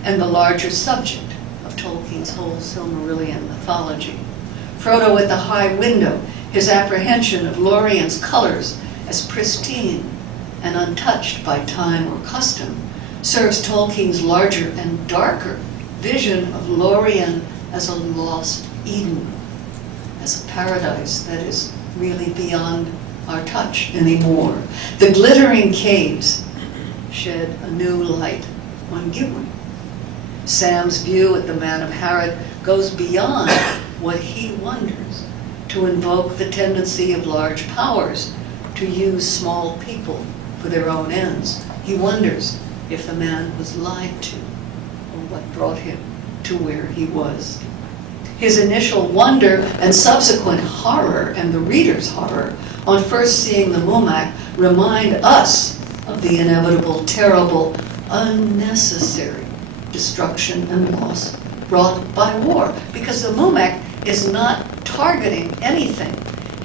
and the larger subject of Tolkien's whole Silmarillion mythology. Frodo at the high window, his apprehension of Lorien's colors as pristine and untouched by time or custom, serves Tolkien's larger and darker vision of Lorien as a lost Eden, as a paradise that is really beyond our touch anymore. The glittering caves shed a new light on Gimli. Sam's view at the Man of Harad goes beyond what he wonders, to invoke the tendency of large powers to use small people for their own ends. He wonders if the man was lied to, or what brought him to where he was. his initial wonder and subsequent horror, and the reader's horror, on first seeing the Womack remind us of the inevitable, terrible, unnecessary destruction and loss brought by war. Because the Womack is not targeting anything.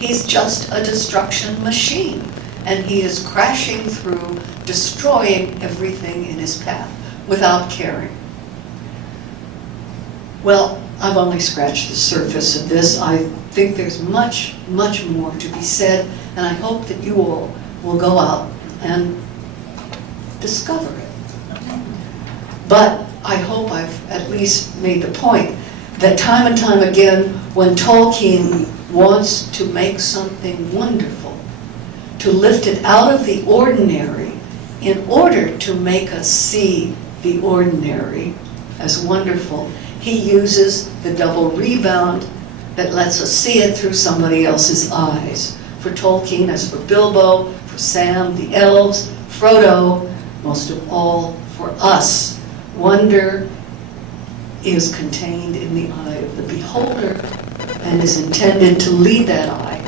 He's just a destruction machine. And he is crashing through, destroying everything in his path without caring. Well, I've only scratched the surface of this. I think there's much, much more to be said, and I hope that you all will go out and discover it. But I hope I've at least made the point that time and time again, when Tolkien wants to make something wonderful, to lift it out of the ordinary in order to make us see the ordinary as wonderful, he uses the double rebound that lets us see it through somebody else's eyes. For Tolkien, as for Bilbo, for Sam, the elves, Frodo, most of all for us, wonder is contained in the eye of the beholder and is intended to lead that eye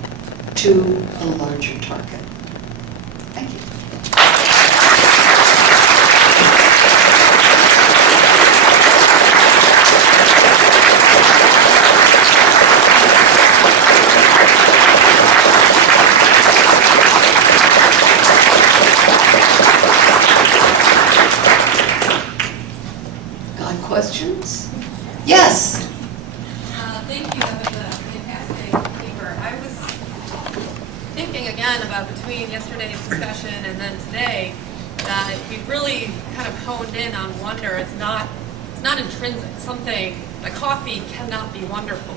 to a larger target. Thank you. Got questions? Yes. Thank you. That was a fantastic paper. I was thinking again about between yesterday's discussion and then today that we've really kind of honed in on wonder. It's not intrinsic. Something, a coffee cannot be wonderful.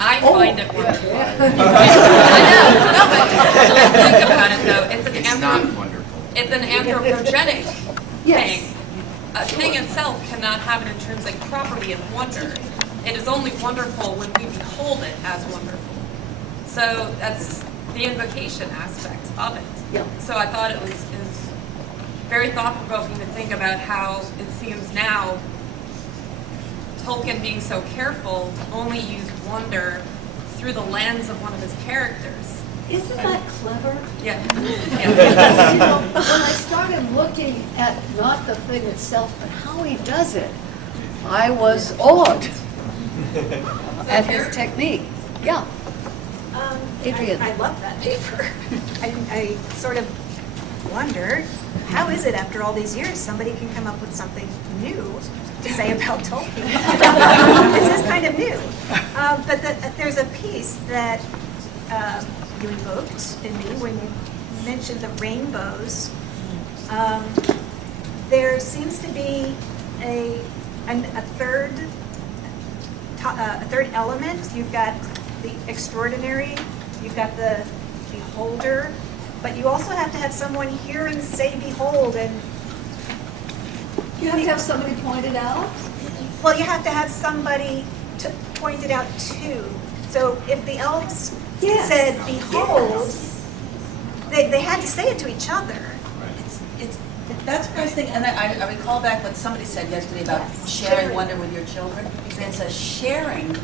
I find it wonderful. Yeah. I know. No, but think about it though. It's not wonderful. It's an anthropogenic Yes. thing. A thing itself cannot have an intrinsic property of wonder. It is only wonderful when we behold it as wonderful. So that's the invocation aspect of it. Yep. So I thought it was very thought-provoking to think about how it seems now Tolkien being so careful to only use wonder through the lens of one of his characters. Isn't that clever? Yeah. Because, you know, when I started looking at not the thing itself, but how he does it, I was awed at his technique. Yeah. Adrian. I love that paper. I sort of wonder, how is it after all these years somebody can come up with something new to say about Tolkien? This is kind of new. But there's a piece that you invoked in me when you mentioned the rainbows. There seems to be a third element. You've got the extraordinary, you've got the beholder, but you also have to have someone hear and say behold, and You have to have somebody point it out? well, you have to have somebody to point it out to. So if the elves Yes. said behold, they had to say it to each other. That's what I was thinking, and I recall back what somebody said yesterday about Yes, sharing sharing. wonder with your children. It's a sharing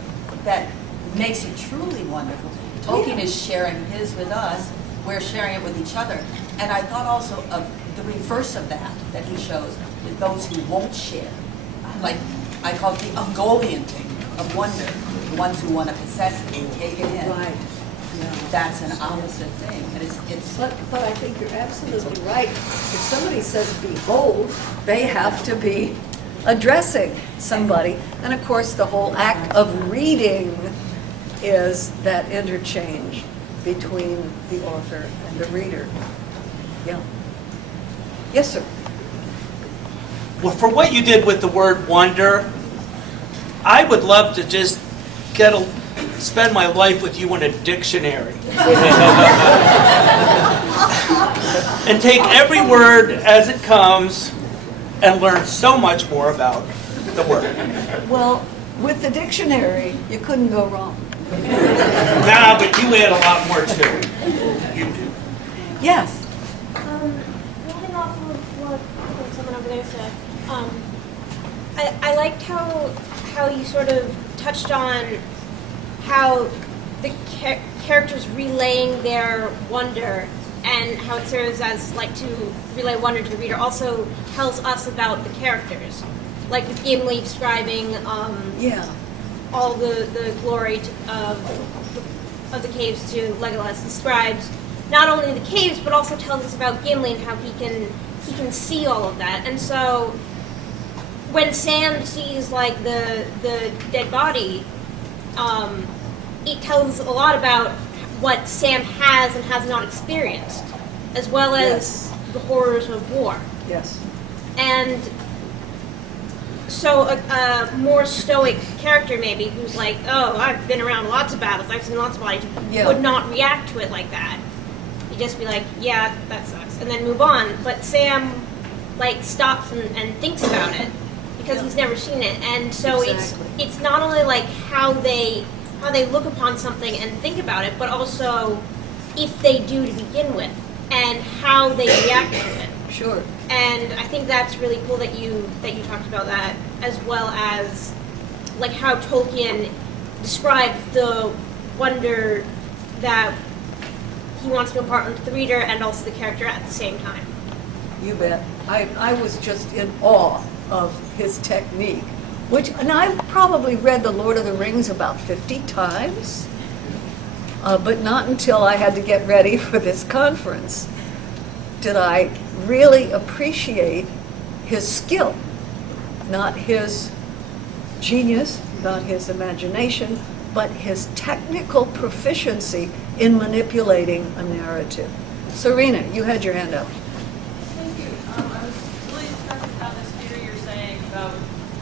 that makes it truly wonderful. Tolkien is sharing his with us, we're sharing it with each other. And I thought also of the reverse of that he shows, with those who won't share. Like, I call it the Ungoliant thing of wonder, the ones who want to possess it and take it in. Right. That's an opposite thing, and it's But I think you're absolutely right. If somebody says behold, they have to be addressing somebody. And of course, the whole act of reading is that interchange between the author and the reader. Yeah. Yes, sir. Well, for what you did with the word wonder, I would love to just spend my life with you in a dictionary. And take every word as it comes and learn so much more about the word. Well, with the dictionary, you couldn't go wrong. Nah, but you add a lot more to it. You do. Yes. Building off of what someone over there said, I liked how you sort of touched on how the characters relaying their wonder and how it serves as like to relay wonder to the reader also tells us about the characters. Like with Gimli describing Yeah. all the glory of the caves to Legolas, describes not only the caves but also tells us about Gimli and how he can see all of that. And so when Sam sees like the dead body, it tells a lot about what Sam has and has not experienced, as well as the horrors of war. Yes. And so a more stoic character maybe, who's like, oh, I've been around lots of battles, I've seen lots of bodies, Yeah. would not react to it like that. He'd just be like, yeah, that sucks, and then move on. But Sam, like, stops and thinks about it, because he's never seen it. And so Exactly. it's not only like how they look upon something and think about it, but also if they do to begin with, and how they react to it. Sure. And I think that's really cool that you talked about that, as well as like how Tolkien described the wonder that he wants to impart onto the reader and also the character at the same time. You bet. I was just in awe of his technique, and I've probably read The Lord of the Rings about 50 times, but not until I had to get ready for this conference did I really appreciate his skill, not his genius, not his imagination, but his technical proficiency in manipulating a narrative. Serena, you had your hand up. Thank you. I was really struck with how this theory you're saying about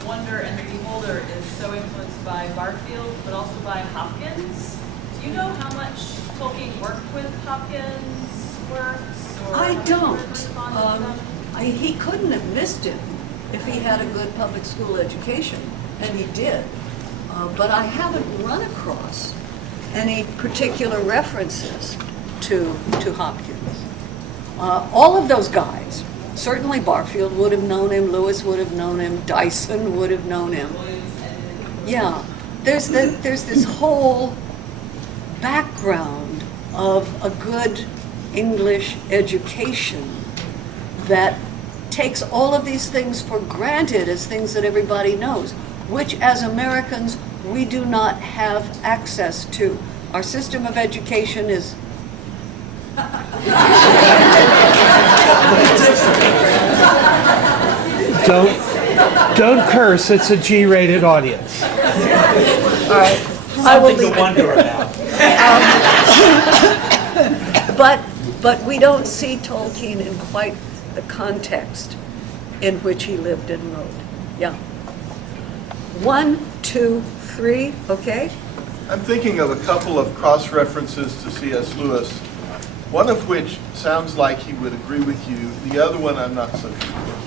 wonder and the beholder is so influenced by Barfield, but also by Hopkins. Do you know how much Tolkien worked with Hopkins' works? Or I don't. corresponded with them? He couldn't have missed it if he had a good public school education, and he did. But I haven't run across any particular references to Hopkins. All of those guys, certainly Barfield would have known him, Lewis would have known him, Dyson would have known him. Yeah, there's this whole background of a good English education that takes all of these things for granted as things that everybody knows, which as Americans we do not have access to. Our system of education is Don't curse, it's a G-rated audience. all right. I will Something leave to wonder about. But we don't see Tolkien in quite the context in which he lived and wrote. Yeah. 1, 2, 3, okay? I'm thinking of a couple of cross-references to C.S. Lewis, one of which sounds like he would agree with you, the other one I'm not so sure.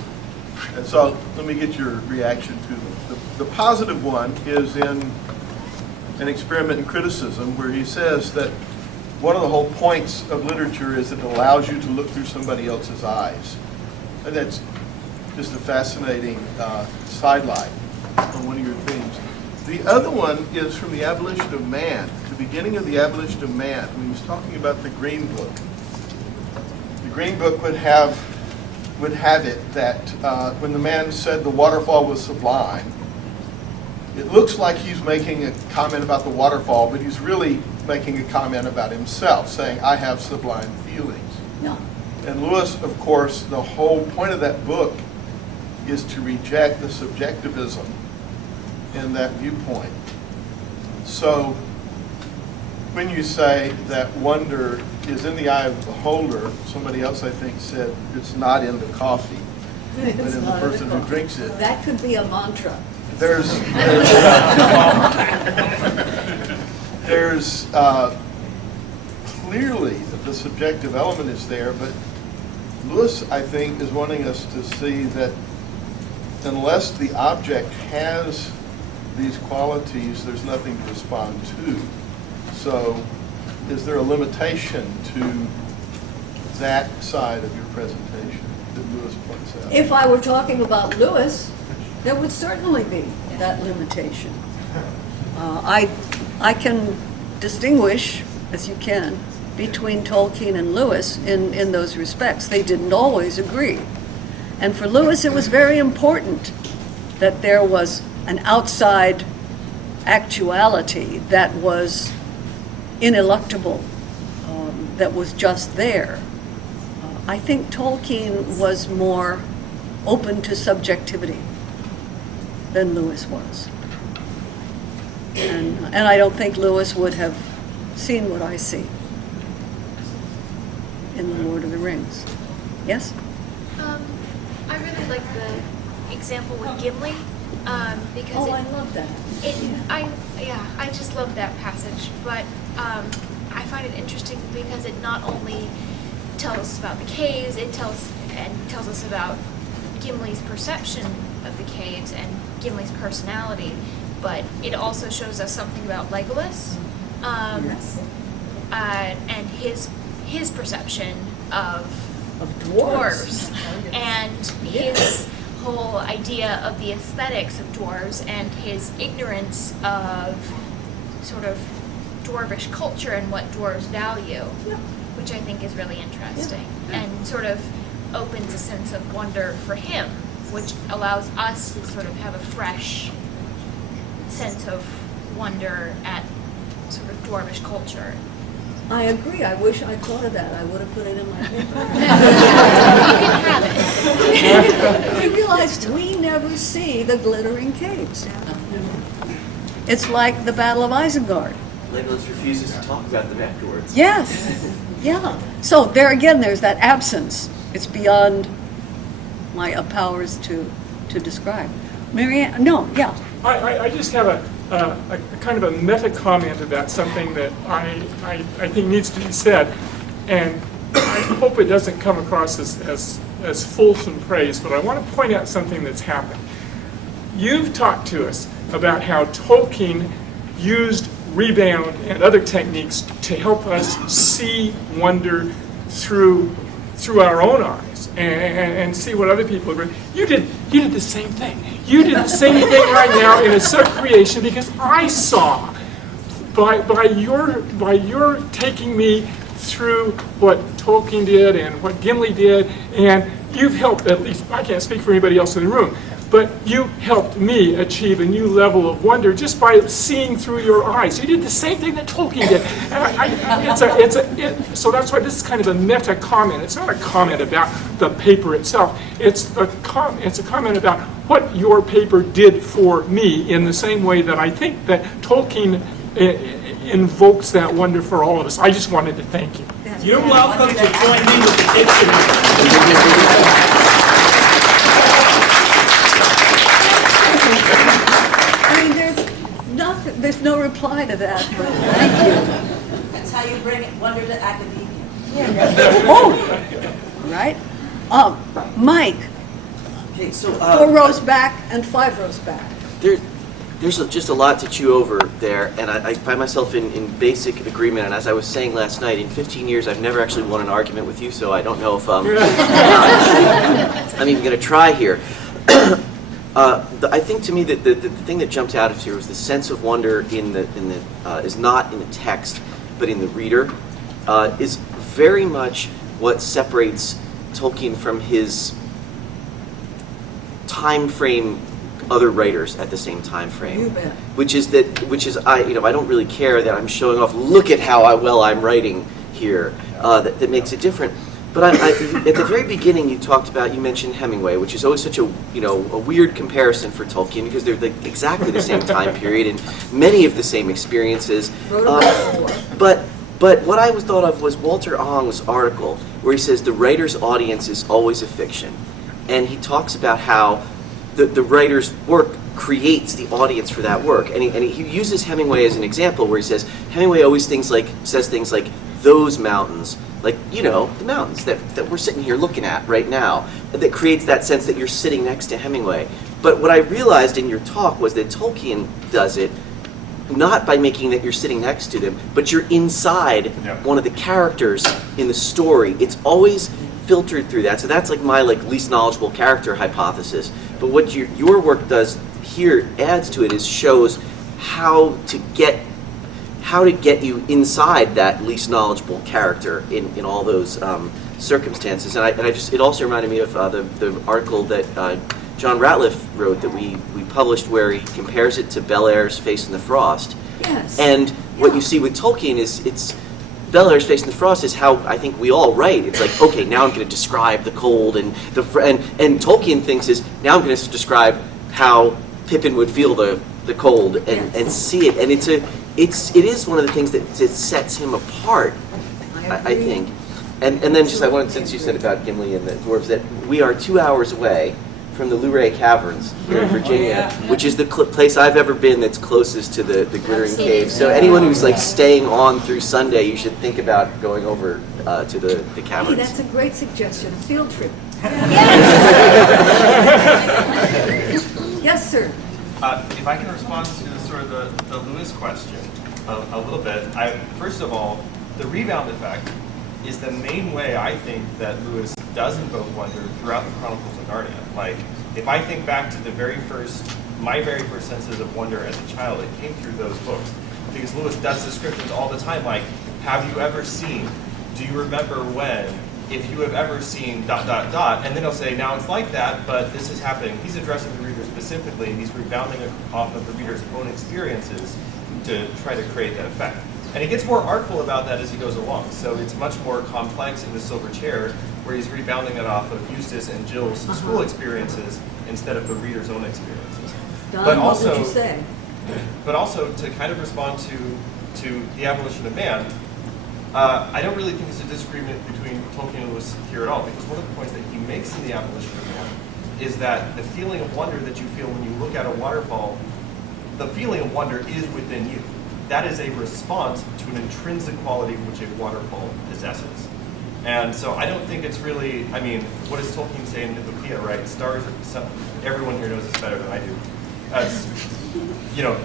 And so let me get your reaction to them. The positive one is in An Experiment in Criticism, where he says that one of the whole points of literature is that it allows you to look through somebody else's eyes. And that's just a fascinating sidelight on one of your themes. The other one is from The Abolition of Man, the beginning of The Abolition of Man, when he was talking about the Green Book. The Green Book would have it that when the man said the waterfall was sublime, it looks like he's making a comment about the waterfall, but he's really making a comment about himself, saying, I have sublime feelings. No. And Lewis, of course, the whole point of that book is to reject the subjectivism in that viewpoint. So when you say that wonder is in the eye of the beholder, somebody else I think said it's not in the coffee, but in the person who drinks it. That could be a mantra. There's clearly the subjective element is there, but Lewis, I think, is wanting us to see that unless the object has these qualities, there's nothing to respond to. So is there a limitation to that side of your presentation that Lewis points out? If I were talking about Lewis, there would certainly be that limitation. I I can distinguish, as you can, between Tolkien and Lewis in those respects. They didn't always agree. And for Lewis, it was very important that there was an outside actuality that was ineluctable, that was just there. I think Tolkien was more open to subjectivity than Lewis was. And I don't think Lewis would have seen what I see in The Lord of the Rings. Yes? I really like the example with Gimli, because I love that. I just love that passage. But I find it interesting because it not only tells us about the caves, it tells us about Gimli's perception of the caves and Gimli's personality, but it also shows us something about Legolas, and his perception of dwarves, and his whole idea of the aesthetics of dwarves, and his ignorance of sort of dwarvish culture and what dwarves value, which I think is really interesting, and sort of opens a sense of wonder for him, which allows us to sort of have a fresh sense of wonder at sort of dwarvish culture. I agree. I wish I'd thought of that. I would have put it in my paper. You can have it. I realized we never see the glittering caves. It's like the Battle of Isengard. Legolas refuses to talk about them afterwards. Yes, yeah. So there again, there's that absence. It's beyond my powers to describe. Marianne, no, yeah. I just have a kind of a meta comment about something that I think needs to be said, and I hope it doesn't come across as fulsome praise, but I want to point out something that's happened. You've talked to us about how Tolkien used Rebound and other techniques to help us see wonder through our own eyes and see what other people are. You did the same thing. You did the same thing right now in a sub-creation, because I saw by your taking me through what Tolkien did and what Gimli did, and you've helped, at least I can't speak for anybody else in the room, but you helped me achieve a new level of wonder just by seeing through your eyes. You did the same thing that Tolkien did. So that's why this is kind of a meta comment. It's not a comment about the paper itself. It's a comment about what your paper did for me, in the same way that I think that Tolkien invokes that wonder for all of us. I just wanted to thank you. You're welcome to join me with the dictionary. I mean, there's no reply to that, but thank you. That's how you bring wonder to academia. Oh, right? Mike, Okay, so 4 rows back and 5 rows back. there's just a lot to chew over there, and I find myself in basic agreement. And as I was saying last night, in 15 years, I've never actually won an argument with you, so I don't know if I'm even going to try here. I think to me that the thing that jumped out of here was the sense of wonder is not in the text, but in the reader, is very much what separates Tolkien from his time frame other writers at the same time frame. You bet. Which is I don't really care that I'm showing off, look at how well I'm writing here. That makes it different. But at the very beginning, you mentioned Hemingway, which is always such a weird comparison for Tolkien, because they're like exactly the same time period and many of the same experiences. But what I was thought of was Walter Ong's article, where he says the writer's audience is always a fiction, and he talks about how the writer's work creates the audience for that work, and he uses Hemingway as an example, where he says Hemingway always says things like those mountains. Like, the mountains that we're sitting here looking at right now, that creates that sense that you're sitting next to Hemingway. But what I realized in your talk was that Tolkien does it not by making that you're sitting next to them, but you're inside one of the characters in the story. It's always filtered through that. So that's like my least knowledgeable character hypothesis. But what your work does here, adds to it, is shows how to get how to get you inside that least knowledgeable character in all those circumstances. And I just, it also reminded me of the article that John Ratliff wrote that we published, where he compares it to Belair's Face in the Frost. Yes. And what you see with Tolkien is it's Belair's Face in the Frost is how I think we all write. It's like, okay, now I'm going to describe the cold and and Tolkien thinks is now I'm going to describe how Pippin would feel the cold and see it. And it is one of the things that sets him apart, I think. And then just I wanted, since you said about Gimli and the dwarves, that we are 2 hours away from the Luray Caverns here in Virginia, which is the place I've ever been that's closest to the Glittering Cave. So anyone who's like staying on through Sunday, you should think about going over to the Hey, caverns. that's a great suggestion, a field trip. Yes, sir. If I can respond to sort of the Lewis question a little bit, first of all, the rebound effect is the main way I think that Lewis does invoke wonder throughout the Chronicles of Narnia. Like, if I think back to my very first senses of wonder as a child, it came through those books. Because Lewis does descriptions all the time, like, have you ever seen, do you remember when, if you have ever seen ... and then he'll say, now it's like that, but this is happening. He's addressing the reader specifically, and he's rebounding off of the reader's own experiences to try to create that effect. And he gets more artful about that as he goes along. So it's much more complex in the Silver Chair, where he's rebounding it off of Eustace and Jill's school experiences instead of the reader's own experiences. Don, But what also, would you say? But also to kind of respond to the abolition of man, I don't really think it's a disagreement between Tolkien and Lewis here at all, because one of the points that he makes in the abolition of man is that the feeling of wonder that you feel when you look at a waterfall, the feeling of wonder is within you. That is a response to an intrinsic quality which a waterfall possesses. And so I don't think it's really, I mean, what does Tolkien say in Mythmoot, right? Stars, everyone here knows this better than I do.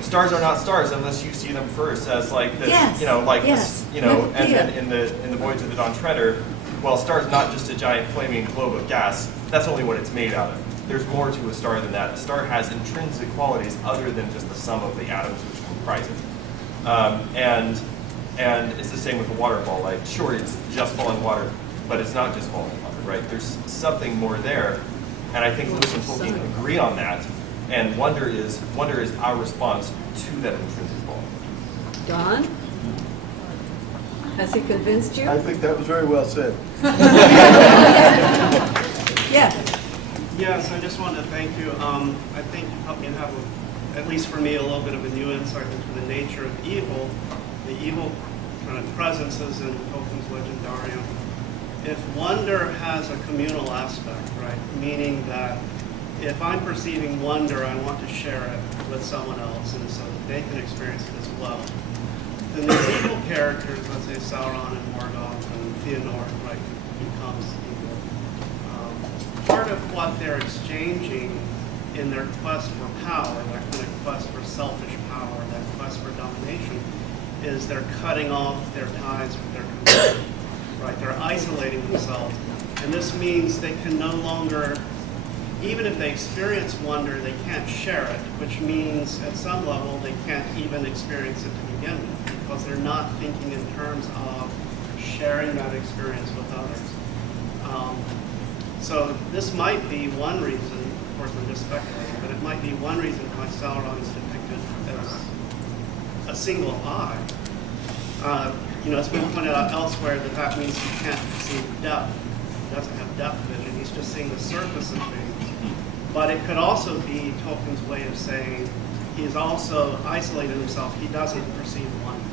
Stars are not stars unless you see them first as like this, Yes, yes. this, and then in the Voyage of the Dawn Treader, well, a star is not just a giant flaming globe of gas. That's only what it's made out of. There's more to a star than that. A star has intrinsic qualities other than just the sum of the atoms which comprise it. And it's the same with the waterfall. Like, sure, it's just falling water, but it's not just falling water, right? There's something more there, and I think Lewis and Tolkien agree on that. And wonder is our response to that intrinsic quality. Don? Has he convinced you? I think that was very well said. Yeah. Yes, I just wanted to thank you. I think you helped me have, at least for me, a little bit of a new insight into the nature of evil, the evil kind of presences in Tolkien's Legendarium. If wonder has a communal aspect, right, meaning that if I'm perceiving wonder, I want to share it with someone else, and so that they can experience it as well. Then these evil characters, let's say Sauron and Morgoth and Fëanor, right, becomes evil. Part of what they're exchanging in their quest for power, their kind of quest for selfish power, that quest for domination, is they're cutting off their ties with their community, right? They're isolating themselves, and this means they can no longer, even if they experience wonder, they can't share it, which means at some level they can't even experience it to begin with, because they're not thinking in terms of sharing that experience with others. So this might be one reason, of course I'm just speculating, but it might be one reason why Sauron is depicted as a single eye. It's been pointed out elsewhere that means he can't see depth. He doesn't have depth vision. He's just seeing the surface of things. But it could also be Tolkien's way of saying he's also isolated himself. He doesn't perceive wonder.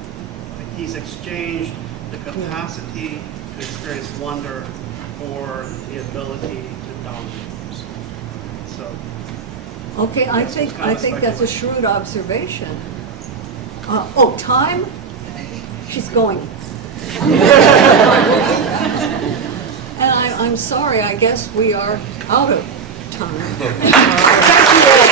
Like, he's exchanged the capacity to experience wonder for the ability to dominate. So. Okay, I think that's a shrewd observation. Time? She's going. And I'm sorry, I guess we are out of time. Thank you all.